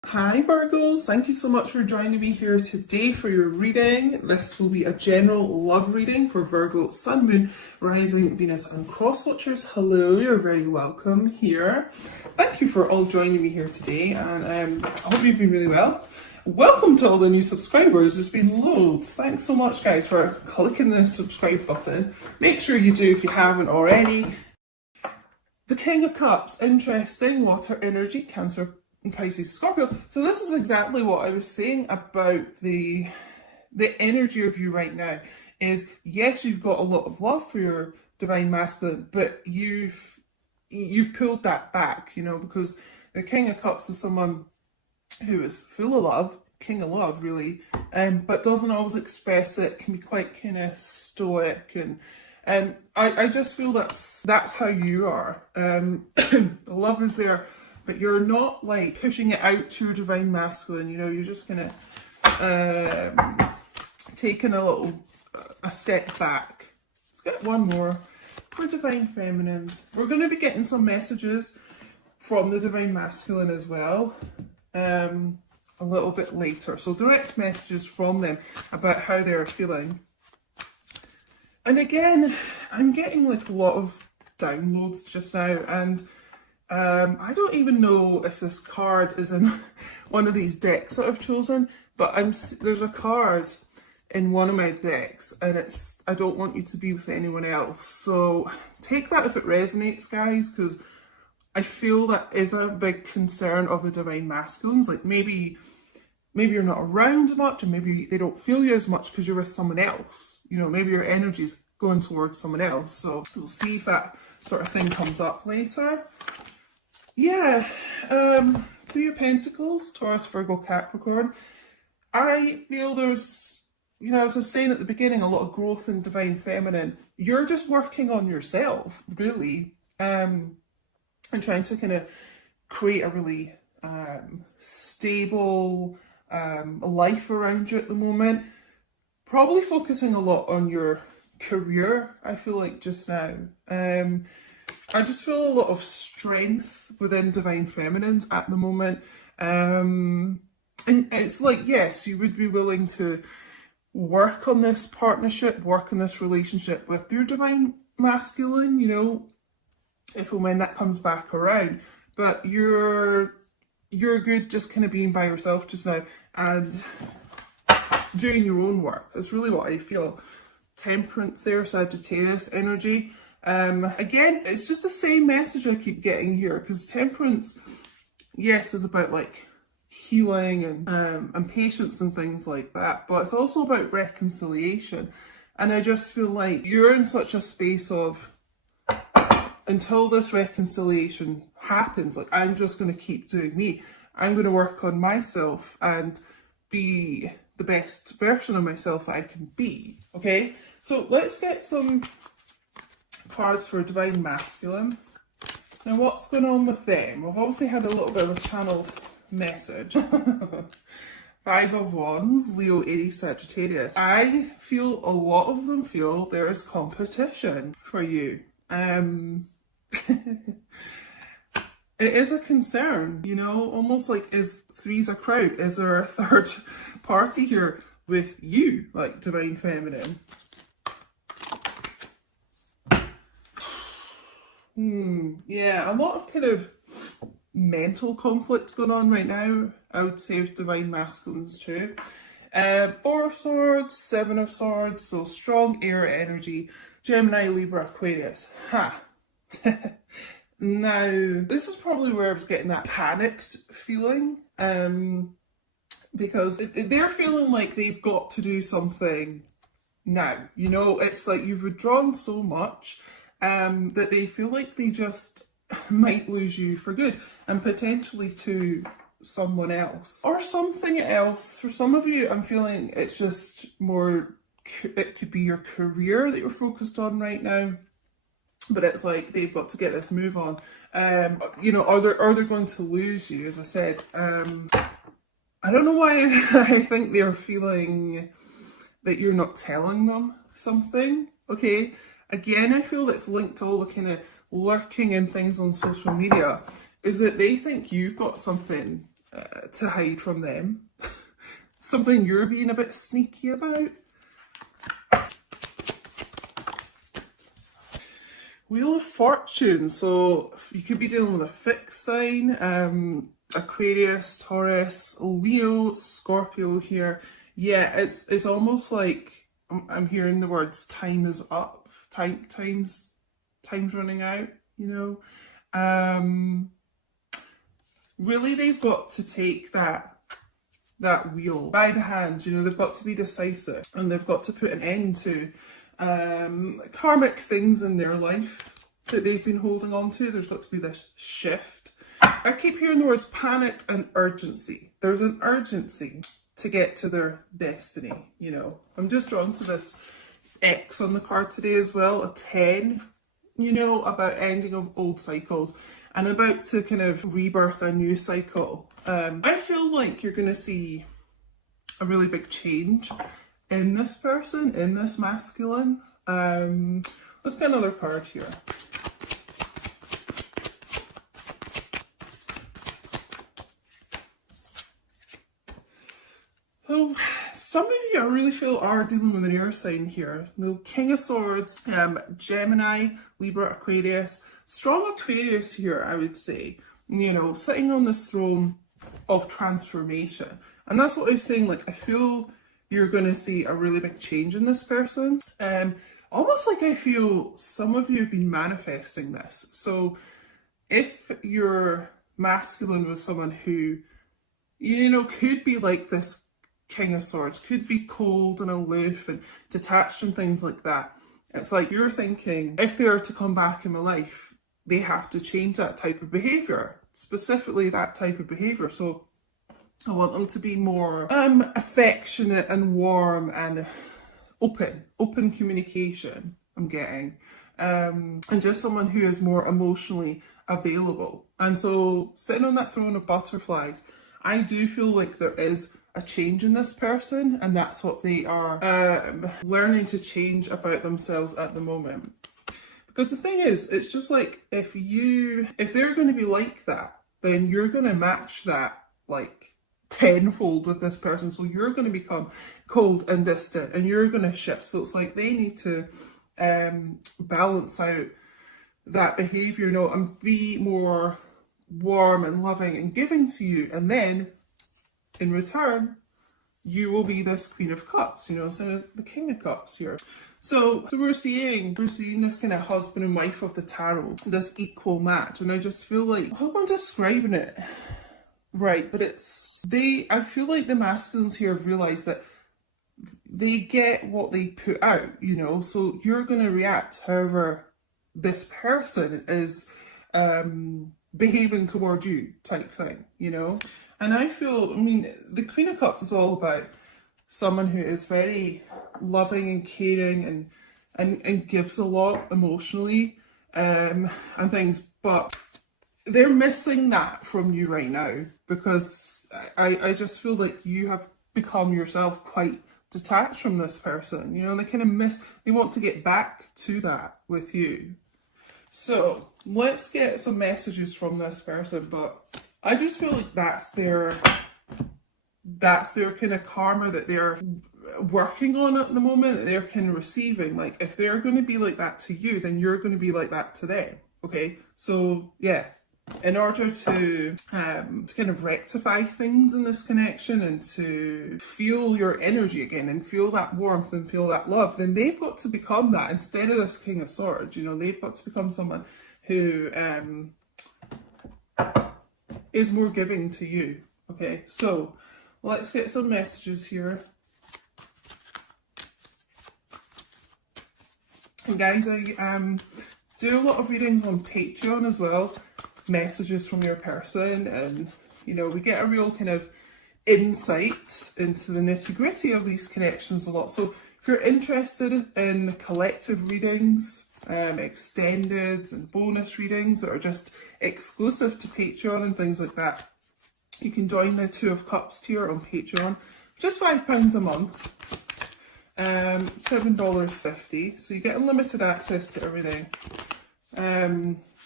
Hi Virgos, thank you so much for joining me here today for your reading. This will be a general love reading for Virgo, Sun, Moon, Rising, Venus and Cross Watchers. Hello, you're very welcome here. Thank you for all joining me here today and I hope you've been really well. Welcome to all the new subscribers, there's been loads. Thanks so much guys for clicking the subscribe button. Make sure you do if you haven't already. The King of Cups, interesting, water energy, Cancer, Pisces, Scorpio. So this is exactly what I was saying about the energy of you right now. Is yes, you've got a lot of love for your divine masculine, but you've pulled that back, because the King of Cups is someone who is full of love, king of love, really, but doesn't always express it. Can be quite kind of stoic and I just feel that's how you are. Love is there, but you're not like pushing it out to your divine masculine, you're just kind of taking a step back. Let's get one more for divine feminines. We're going to be getting some messages from the divine masculine as well a little bit later. So direct messages from them about how they're feeling. And again, I'm getting like a lot of downloads just now, and I don't even know if this card is in one of these decks that I've chosen, but there's a card in one of my decks, and it's I don't want you to be with anyone else. So take that if it resonates, guys, because I feel that is a big concern of the divine masculines. Like maybe you're not around much, and maybe they don't feel you as much because you're with someone else. Maybe your energy's going towards someone else. So we'll see if that sort of thing comes up later. Yeah, Three of Pentacles, Taurus, Virgo, Capricorn. I feel there's, as I was saying at the beginning, a lot of growth in divine feminine. You're just working on yourself, really, and trying to kind of create a really stable life around you at the moment. Probably focusing a lot on your career, I feel like, just now. I just feel a lot of strength within divine feminines at the moment. And it's like, yes, you would be willing to work on this partnership, work on this relationship with your divine masculine, if and when that comes back around. But you're good just kind of being by yourself just now and doing your own work. That's really what I feel. Temperance there, Sagittarius energy. Again, it's just the same message I keep getting here, because temperance, yes, is about like healing and patience and things like that, but it's also about reconciliation. And I just feel like you're in such a space of, until this reconciliation happens, like, I'm just going to keep doing me. I'm going to work on myself and be the best version of myself that I can be. Okay, so let's get some cards for divine masculine. Now, what's going on with them? We've obviously had a little bit of a channeled message. Five of Wands, Leo, Aries, Sagittarius. I feel a lot of them feel there is competition for you. It is a concern, almost like, is three's a crowd? Is there a third party here with you, like divine feminine? Yeah, a lot of kind of mental conflict going on right now, I would say, with divine masculines too. Four of Swords, Seven of Swords, so strong air energy, Gemini, Libra, Aquarius. Now, this is probably where I was getting that panicked feeling, because they're feeling like they've got to do something now. It's like you've withdrawn so much that they feel like they just might lose you for good, and potentially to someone else or something else. For some of you, I'm feeling it's just more, it could be your career that you're focused on right now. But it's like they've got to get this move on. Are they going to lose you? As I said, I don't know why I think they're feeling that you're not telling them something. Okay, again, I feel that's linked to all the kind of lurking and things on social media. Is that they think you've got something to hide from them. Something you're being a bit sneaky about. Wheel of Fortune. So you could be dealing with a fixed sign, Aquarius, Taurus, Leo, Scorpio here. Yeah, it's almost like I'm hearing the words time is up, time's running out, you know. Really they've got to take that wheel by the hand, you know, they've got to be decisive and they've got to put an end to karmic things in their life that they've been holding on to. There's got to be this shift. I keep hearing the words panic and urgency. There's an urgency to get to their destiny, you know. I'm just drawn to this X on the card today as well, a 10, you know, about ending of old cycles and about to kind of rebirth a new cycle. I feel like you're going to see a really big change in this person, in this masculine. Let's get another card here. So, some of you I really feel are dealing with an air sign here. The King of Swords, Gemini, Libra, Aquarius. Strong Aquarius here, I would say. You know, sitting on this throne of transformation. And that's what I was saying, like, I feel you're going to see a really big change in this person. Almost like I feel some of you have been manifesting this. So if your masculine was someone who, you know, could be like this King of Swords, could be cold and aloof and detached and things like that, it's like you're thinking, if they are to come back in my life, they have to change that type of behaviour, specifically that type of behaviour. So I want them to be more affectionate and warm and open communication, I'm getting. And just someone who is more emotionally available. And so sitting on that throne of butterflies, I do feel like there is a change in this person, and that's what they are learning to change about themselves at the moment. Because the thing is, it's just like if they're going to be like that, then you're going to match that like tenfold with this person. So you're going to become cold and distant and you're going to shift. So it's like they need to balance out that behavior, you know, and be more warm and loving and giving to you. And then in return, you will be this Queen of Cups, you know, so the King of Cups here. So we're seeing this kind of husband and wife of the tarot, this equal match. And I just feel like, I hope I'm describing it right, but I feel like the masculines here have realised that they get what they put out, you know, so you're going to react however this person is behaving toward you type thing, you know. And I feel, I mean, the Queen of Cups is all about someone who is very loving and caring and gives a lot emotionally and things, but they're missing that from you right now, because I just feel like you have become yourself quite detached from this person, you know. They kind of they want to get back to that with you. So let's get some messages from this person, but I just feel like that's their kind of karma that they're working on at the moment, that they're kind of receiving. Like, if they're going to be like that to you, then you're going to be like that to them. Okay, so yeah, in order to kind of rectify things in this connection and to feel your energy again and feel that warmth and feel that love, then they've got to become that instead of this King of Swords. You know, they've got to become someone who is more giving to you. Okay, so let's get some messages here. And guys, I do a lot of readings on Patreon as well, messages from your person, and you know, we get a real kind of insight into the nitty-gritty of these connections a lot. So if you're interested in the collective readings, extended and bonus readings that are just exclusive to Patreon and things like that, you can join the Two of Cups tier on Patreon, just £5 a month, $7.50, so you get unlimited access to everything.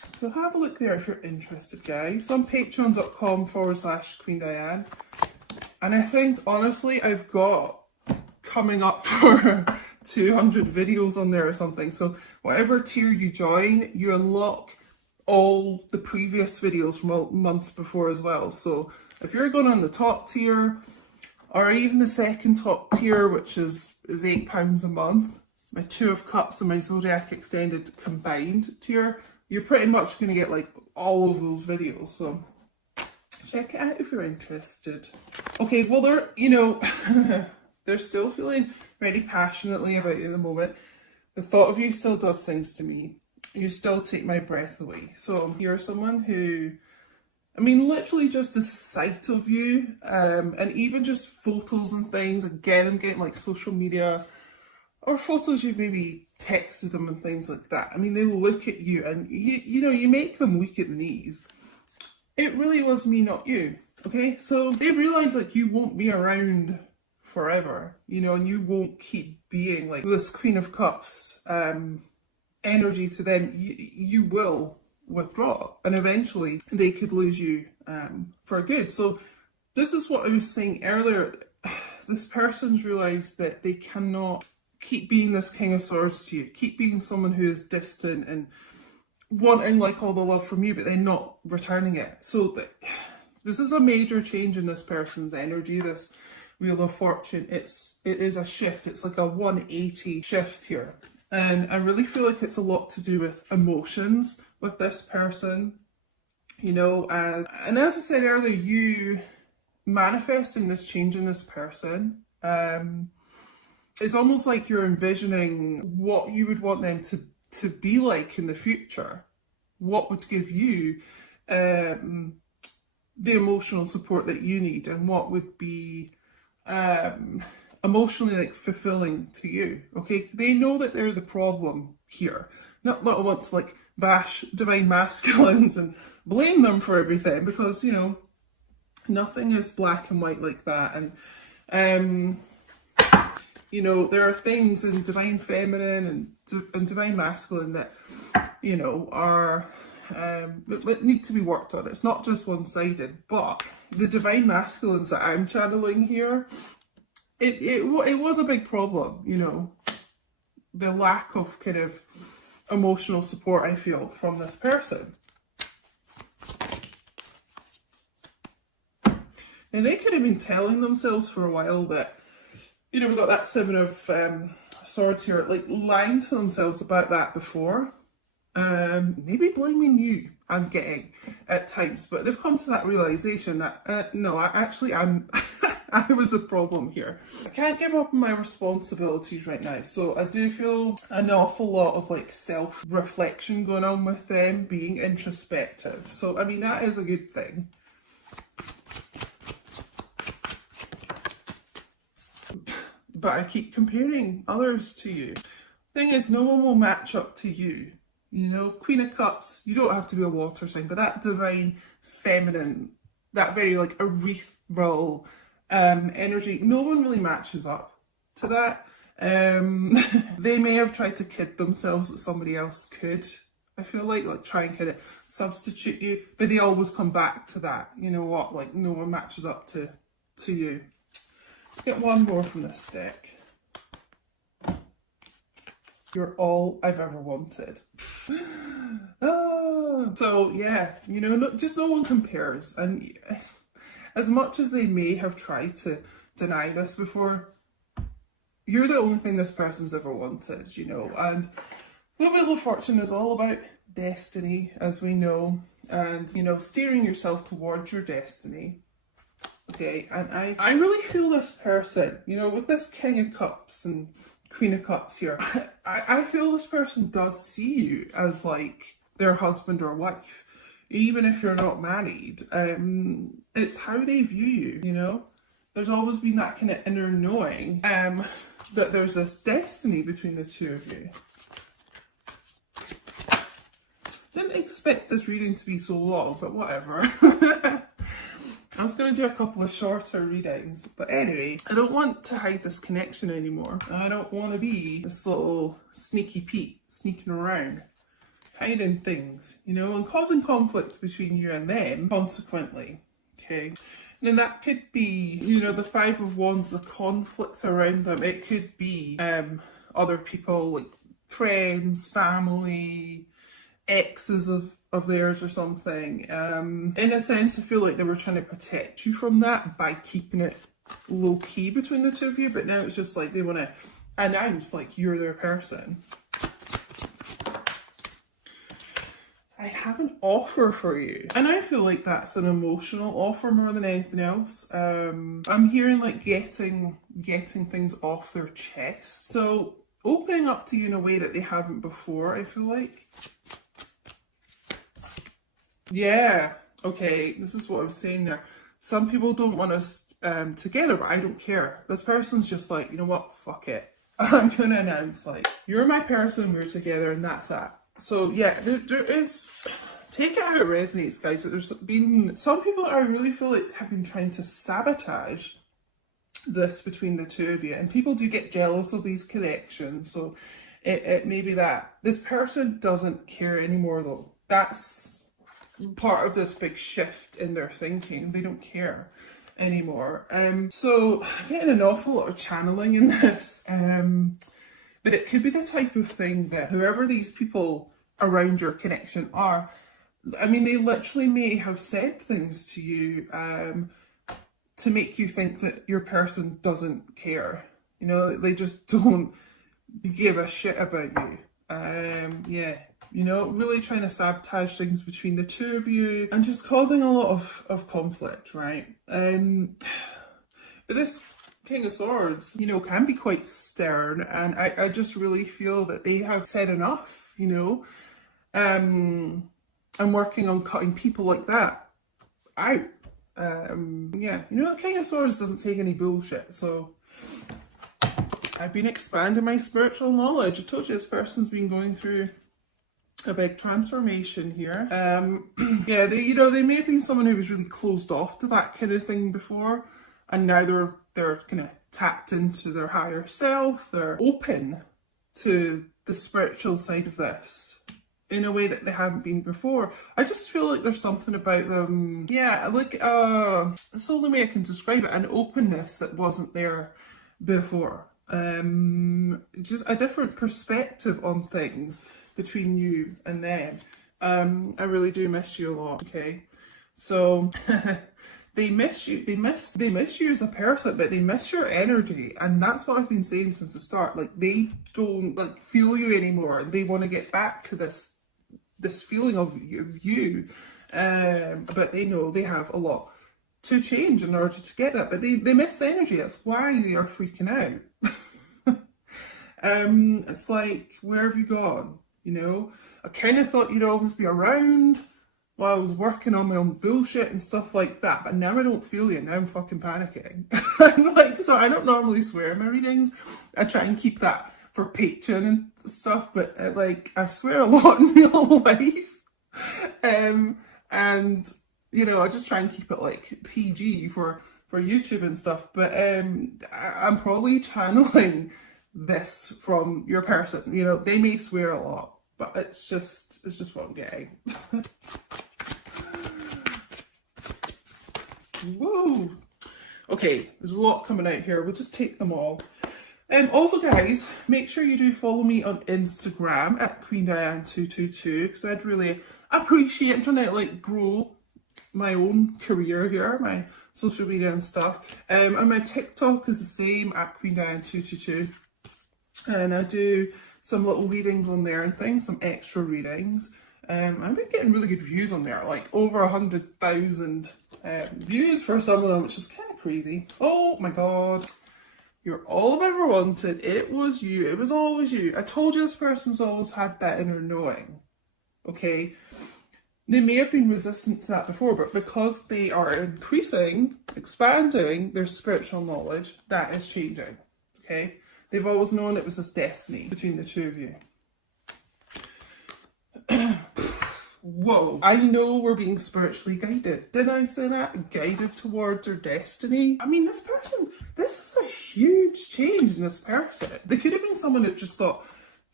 So have a look there if you're interested, guys. On patreon.com/Queen Diane. And I think, honestly, I've got coming up for 200 videos on there or something. So whatever tier you join, you unlock all the previous videos from months before as well. So if you're going on the top tier, or even the second top tier, which is £8 a month, my Two of Cups and my Zodiac Extended combined tier, you're pretty much going to get like all of those videos. So check it out if you're interested. Okay, well, they're, you know, they're still feeling very passionately about you at the moment. The thought of you still does things to me. You still take my breath away. So you're someone who, I mean, literally just the sight of you, and even just photos and things, again, I'm getting like social media, or photos you've maybe texted them and things like that. I mean, they look at you and you know, you make them weak at the knees. It really was me, not you. Okay, so they realise like you won't be around forever, you know, and you won't keep being like this Queen of Cups energy to them. You will withdraw, and eventually they could lose you for good. So this is what I was saying earlier. This person's realised that they cannot keep being this King of Swords to you, keep being someone who is distant and wanting like all the love from you, but then not returning it. So this is a major change in this person's energy, this Wheel of Fortune. It is a shift. It's like a 180 shift here. And I really feel like it's a lot to do with emotions with this person, you know, and as I said earlier, you manifesting this change in this person, it's almost like you're envisioning what you would want them to be like in the future. What would give you the emotional support that you need, and what would be emotionally like fulfilling to you. Okay, they know that they're the problem here. Not that I want to like bash divine masculines and blame them for everything, because you know nothing is black and white like that. And you know, there are things in divine feminine and divine masculine that, you know, are that need to be worked on. It's not just one-sided, but the divine masculines that I'm channeling here, it was a big problem, you know, the lack of kind of emotional support I feel from this person. And they could have been telling themselves for a while that, you know, we got that Seven of Swords here, like lying to themselves about that before. Maybe blaming you, I'm getting at times, but they've come to that realization that no, I'm I was the problem here. I can't give up on my responsibilities right now, so I do feel an awful lot of like self-reflection going on with them, being introspective. So I mean, that is a good thing. But I keep comparing others to you. Thing is, no one will match up to you. You know, Queen of Cups, you don't have to be a water sign, but that divine feminine, that very like ethereal energy, no one really matches up to that. They may have tried to kid themselves that somebody else could, I feel like try and kind of substitute you, but they always come back to that. You know what, like no one matches up to you. Let's get one more from this deck. You're all I've ever wanted. So yeah, you know, just no one compares. And as much as they may have tried to deny this before, you're the only thing this person's ever wanted, you know. And the Wheel of Fortune is all about destiny, as we know, and, you know, steering yourself towards your destiny. Okay, and I really feel this person, you know, with this King of Cups and Queen of Cups here, I feel this person does see you as like their husband or wife, even if you're not married. It's how they view you, you know. There's always been that kind of inner knowing that there's this destiny between the two of you. Didn't expect this reading to be so long, but whatever. I was going to do a couple of shorter readings, but anyway, I don't want to hide this connection anymore. I don't want to be this little sneaky Pete sneaking around. hiding things, you know, and causing conflict between you and them, consequently, okay? And that could be, you know, the Five of Wands, the conflicts around them. It could be other people, like friends, family, exes of theirs or something. In a sense, I feel like they were trying to protect you from that by keeping it low key between the two of you, but now it's just like they want to announce like you're their person. I have an offer for you, and I feel like that's an emotional offer more than anything else. I'm hearing like getting things off their chest, so opening up to you in a way that they haven't before, I feel like. Yeah, okay, this is what I was saying there. Some people don't want us together, but I don't care. This person's just like, you know what, fuck it. I'm gonna announce like, you're my person, we're together, and that's that. So yeah, there is, take it how it resonates, guys, but there's been some people I really feel like have been trying to sabotage this between the two of you, and people do get jealous of these connections, so it may be that. This person doesn't care anymore though. That's part of this big shift in their thinking. They don't care anymore. So I'm getting an awful lot of channeling in this. But it could be the type of thing that whoever these people around your connection are, I mean, they literally may have said things to you to make you think that your person doesn't care. You know, they just don't give a shit about you. Yeah, you know, really trying to sabotage things between the two of you and just causing a lot of conflict, right? But this King of Swords, you know, can be quite stern, and I just really feel that they have said enough, you know. I'm working on cutting people like that out. Yeah, you know, the King of Swords doesn't take any bullshit, so I've been expanding my spiritual knowledge. I told you this person's been going through a big transformation here. Yeah, they may have been someone who was really closed off to that kind of thing before, and now they're kind of tapped into their higher self. They're open to the spiritual side of this in a way that they haven't been before. I just feel like there's something about them, yeah, like that's the only way I can describe it, an openness that wasn't there before. Just a different perspective on things between you and them. I really do miss you a lot, okay? So they miss you, they miss you as a person, but they miss your energy, and that's what I've been saying since the start. Like, they don't like feel you anymore. They want to get back to this feeling of you, but they know they have a lot to change in order to get that, but they miss the energy. That's why they are freaking out. It's like, where have you gone? You know, I kind of thought you'd always be around while I was working on my own bullshit and stuff like that, but now I don't feel you. Now I'm fucking panicking. I'm like, so I don't normally swear in my readings. I try and keep that for Patreon and stuff, but like, I swear a lot in real life. And you know, I just try and keep it like PG for YouTube and stuff, but I'm probably channeling this from your person. You know, they may swear a lot, but it's just what I'm getting. Whoa. Okay, there's a lot coming out here. We'll just take them all. Also, guys, make sure you do follow me on Instagram at QueenDiane222, because I'd really appreciate, I'm trying to like grow my own career here, my social media and stuff. And my TikTok is the same, at QueenDiane222. And I do some little readings on there and things, some extra readings. I've been getting really good views on there, like over 100,000 views for some of them, which is kind of crazy. Oh my god. You're all I've ever wanted. It was you. It was always you. I told you this person's always had that inner knowing. Okay? They may have been resistant to that before, but because they are increasing, expanding their spiritual knowledge, that is changing. Okay? They've always known it was this destiny between the two of you. Whoa. I know we're being spiritually guided. Did I say that? Guided towards their destiny? I mean, this person, this is a huge change in this person. They could have been someone that just thought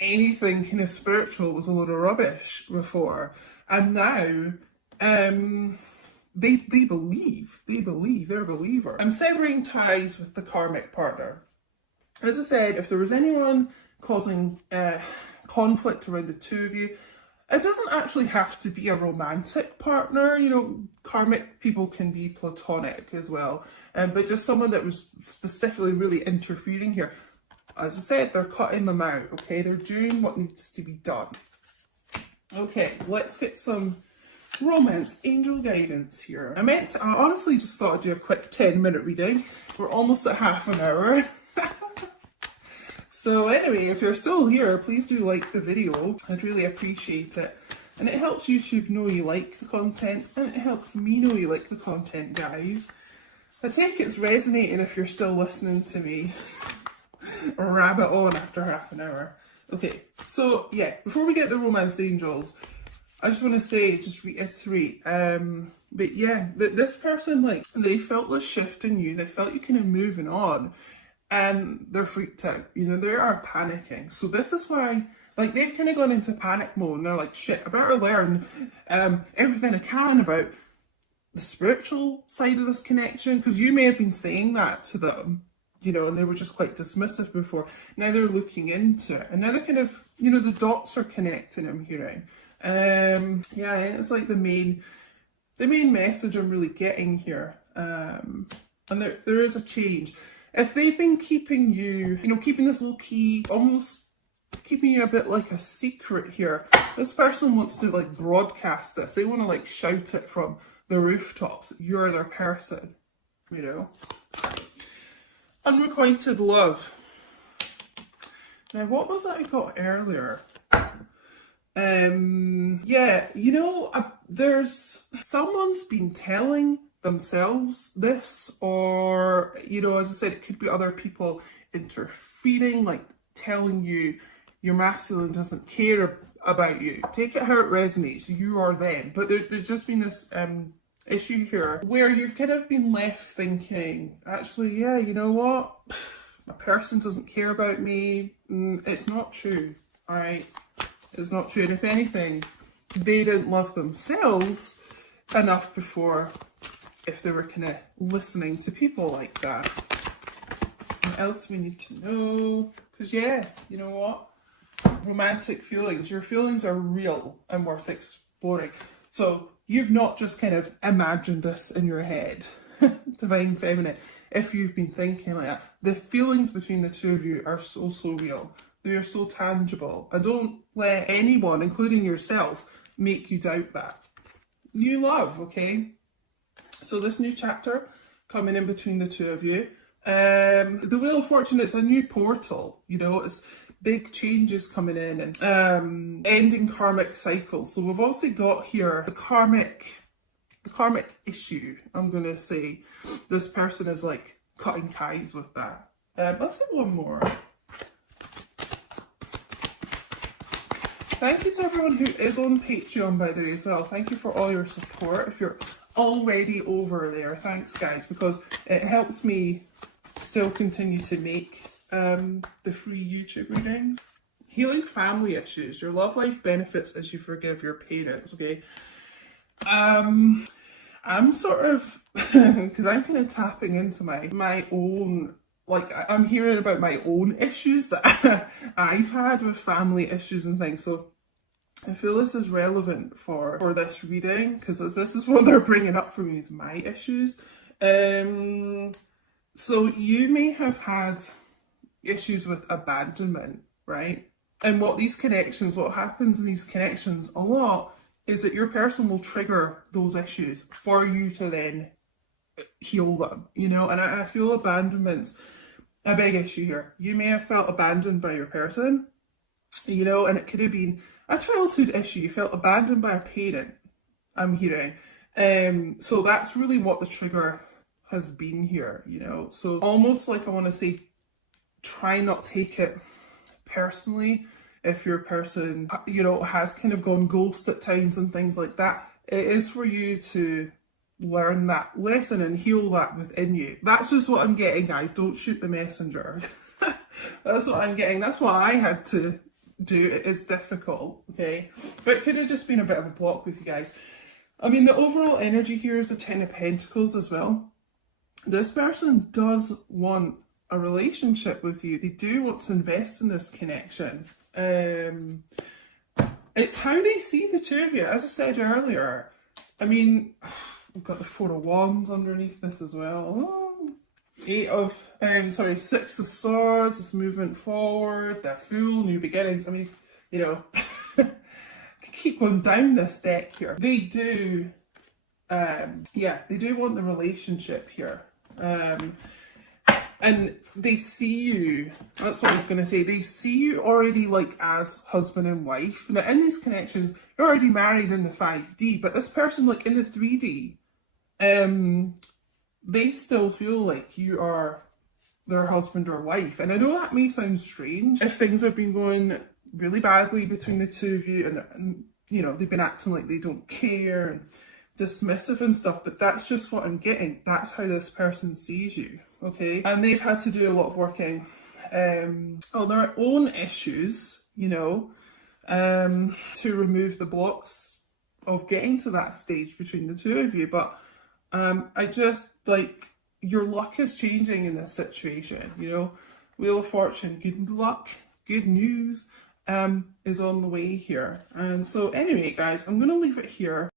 anything kind of spiritual was a load of rubbish before, and now they believe, they're a believer. I'm severing ties with the karmic partner. As I said, if there was anyone causing conflict around the two of you, it doesn't actually have to be a romantic partner. You know, karmic people can be platonic as well, but just someone that was specifically really interfering here. As I said, they're cutting them out, okay? They're doing what needs to be done. Okay, let's get some romance angel guidance here. I honestly just thought I'd do a quick 10-minute reading. We're almost at half an hour. So anyway, if you're still here, please do like the video. I'd really appreciate it. And it helps YouTube know you like the content, and it helps me know you like the content, guys. I take it's resonating if you're still listening to me rabbit on after half an hour. Okay, so yeah, before we get the romance angels, I just want to say, just reiterate, but yeah, this person, like, they felt the shift in you, they felt you kind of moving on, and they're freaked out, you know, they are panicking. So this is why, like, they've kind of gone into panic mode, and they're like, shit, I better learn everything I can about the spiritual side of this connection, because you may have been saying that to them, you know, and they were just quite dismissive before. Now they're looking into it, and now they're kind of, you know, the dots are connecting, I'm hearing. Yeah, it's like the main message I'm really getting here. And there is a change. If they've been keeping you, you know, keeping this low key, almost keeping you a bit like a secret here, this person wants to like broadcast this. They want to like shout it from the rooftops. You're their person, you know. Unrequited love. Now, what was that I got earlier? Yeah, you know, there's someone's been telling themselves this, or, you know, as I said, it could be other people interfering, like telling you your masculine doesn't care about you. Take it how it resonates, you are them. But there's just been this issue here where you've kind of been left thinking, actually, yeah, you know what, my person doesn't care about me. It's not true, all right? It's not true. And if anything, they didn't love themselves enough before, if they were kind of listening to people like that. What else we need to know? Because yeah, you know what? Romantic feelings. Your feelings are real and worth exploring. So you've not just kind of imagined this in your head. Divine Feminine. If you've been thinking like that, the feelings between the two of you are so real. They are so tangible. And don't let anyone, including yourself, make you doubt that. New love, okay? So this new chapter coming in between the two of you. The Wheel of Fortune, it's a new portal, you know, it's big changes coming in and ending karmic cycles. So we've also got here the karmic issue, I'm going to say. This person is like cutting ties with that. Let's get one more. Thank you to everyone who is on Patreon, by the way, as well. Thank you for all your support. If you're already over there, thanks, guys, because it helps me still continue to make the free YouTube readings. Healing family issues. Your love life benefits as you forgive your parents, okay? I'm sort of, because I'm kind of tapping into my own, like, I'm hearing about my own issues that I've had with family issues and things. So I feel this is relevant for this reading, because this is what they're bringing up for me, is my issues. So you may have had issues with abandonment, right? And what happens in these connections a lot is that your person will trigger those issues for you to then heal them, you know? And I feel abandonment's a big issue here. You may have felt abandoned by your person, you know, and it could have been a childhood issue. You felt abandoned by a parent, I'm hearing. So that's really what the trigger has been here, you know? So almost like, I want to say, try not take it personally if your person, you know, has kind of gone ghost at times and things like that. It is for you to learn that lesson and heal that within you. That's just what I'm getting, guys. Don't shoot the messenger. That's what I'm getting. That's what I had to do. It is difficult, okay? But it could have just been a bit of a block with you guys. I mean, the overall energy here is the Ten of Pentacles as well. This person does want a relationship with you. They do want to invest in this connection. It's how they see the two of you. As I said earlier, I mean, we've got the Four of Wands underneath this as well. Six of Swords, this movement forward, the Fool, new beginnings. I mean, you know, keep going down this deck here. They do, they do want the relationship here. And they see you, that's what I was going to say, they see you already like as husband and wife. Now in these connections, you're already married in the 5D, but this person like in the 3D, they still feel like you are their husband or wife. And I know that may sound strange if things have been going really badly between the two of you and you know, they've been acting like they don't care and dismissive and stuff, but that's just what I'm getting. That's how this person sees you, okay? And they've had to do a lot of working on their own issues, you know, to remove the blocks of getting to that stage between the two of you. But I just, like, your luck is changing in this situation, you know? Wheel of Fortune, good luck, good news is on the way here. And so anyway, guys, I'm going to leave it here.